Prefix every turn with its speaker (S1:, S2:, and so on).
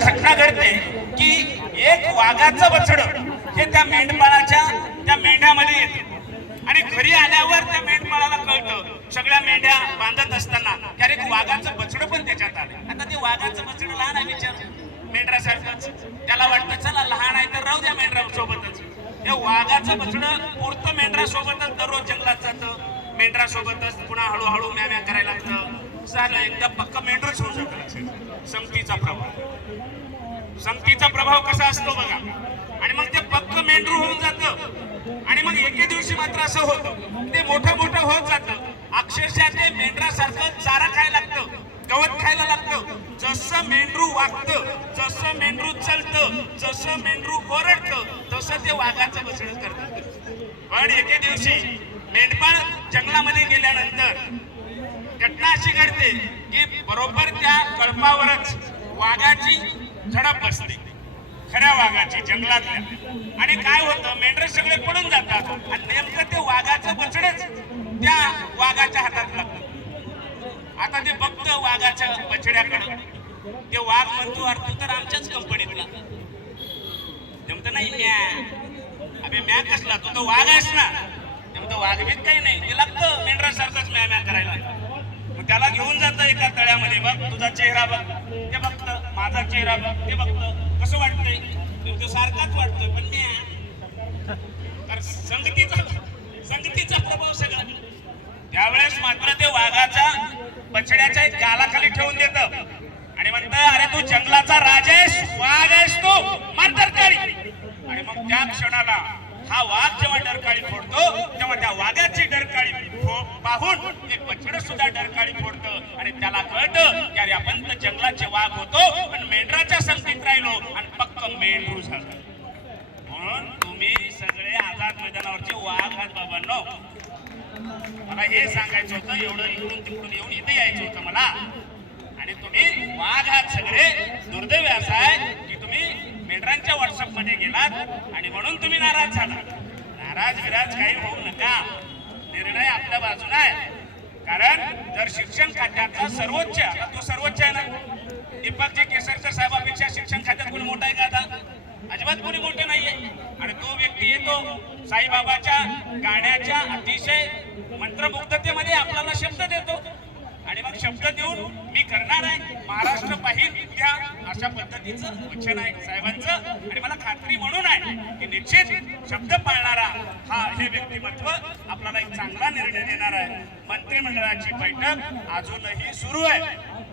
S1: घटना घडते की एक वाघाचं बछड हे त्या मेंढपाळाच्या त्या मेंढ्यामध्ये येते. आणि घरी आल्यावर त्या मेंढपाळाला कळतं सगळ्या मेंढ्या बांधत असताना त्याने एक वाघाचं बछड पण त्याच्यात आलं. आता ते वाघाचं बछड लहान आहे विचार. मेंढरासारखंच. त्याला वाटतं चला लहान आहे तर राहू द्या मेंढरा सोबतच हे वाघाचं बछड पुरतं मेंढरा सोबतच दररोज जंगलात जातं. मेंढरा सोबतच पुन्हा हळूहळू म्या म्या करायला लागतं. झालं एकदा पक्क मेंढरच होऊ जातं. संगतीचा प्रभाव संगतीचा प्रभाव कसा असतो बघा. आणि मग ते पक्क मेंढरू होऊन जातं. आणि मग एके दिवशी मात्र असं होतं. ते मोठं मोठं होत जातं. अक्षरशः ते मेंढरासारखं चारा खायला लागतं. गवत खायला लागतं. जसं मेंढरू वागतं जसं मेंढरू चलतं जसं मेंढरू ओरडतं तसं ते वाघाचं बसणं करतं. पण एके दिवशी मेंढपाळ जंगलामध्ये गेल्यानंतर घटना अशी घडते की बरोबर त्या कळपावरच वाघाची झडप बसते. खऱ्या वाघाची जंगलातल्या. आणि काय होतं मेंढर सगळे पडून जातात. आणि नेमकं ते वाघाचं बछडच त्या वाघाच्या हातात लागतं. आता ते बघतं वाघाच्या बछड्याकडे. ते वाघ म्हणतो अर्थ तर आमच्याच कंपनीतला जमत नाही म्या. अबे म्या कसला? तू तर वाघ आहेस ना. जमत वाघ बीत काही नाही. ते लागतं मेंढरासारखंच म्या म्या करायला मग त्याला घेऊन जातं एका तळ्यामध्ये. बघ तुझा चेहरा बघ. माझा चेहरा ते कसं वाटतंय? तो सारखाच वाटतोय पण मी संगतीचा संगतीचा प्रभाव सगळा. त्यावेळेस मात्र ते वाघाचा बछड्याच्या गालाखाली ठेवून देत. आणि म्हणत अरे तू जंगलाचा राजा आहेस वाघ आहेस तू मार डरकाळी आणि मग त्या क्षणाला हा वाघ जेव्हा डरकाळी फोडतो तेव्हा त्या वाघाची डरकाळी पाहून ते बछड सुद्धा डरकाळी फोडतं. आणि त्याला कळतं की अरे आपण तर जंगलाचे वाघ होतो आझाद मैदानावरचे वाघ आहेत बाबांनो. मला हे सांगायचं होतं एवढं इकडून तिकडून येऊन इथे यायचं होतं मला. आणि तुम्ही वाघ आहात सगळे दुर्दैव असं आहे की तुम्ही मेंढरांच्या व्हॉट्सअपमध्ये गेलात आणि म्हणून तुम्ही नाराज झाला नाराज विराज काही होऊ नका. निर्णय आपल्या बाजूला आहे. कारण जर शिक्षण खात्याचा सर्वोच्च आता तो सर्वोच्च आहे ना? दीपकजी केसरकर साहेबांपेक्षा शिक्षण खात्यात कोणी मोठा आहे का आता? अजिबात कोणी मोठं नाहीये. आणि तो व्यक्ती येतो साईबाबाच्या गाण्याच्या अतिशय मंत्रमुग्धतेमध्ये आपल्याला शब्द देतो. आणि मग शब्द देऊन मी करणार आहे. महाराष्ट्र पाहिजे विद्या अशा पद्धतीचं वचन आहे साहेबांचं. आणि मला खात्री म्हणून आहे की निश्चित शब्द पाळणारा हा हे व्यक्तिमत्व आपल्याला एक चांगला निर्णय देणार आहे. मंत्रिमंडळाची बैठक अजूनही सुरू आहे.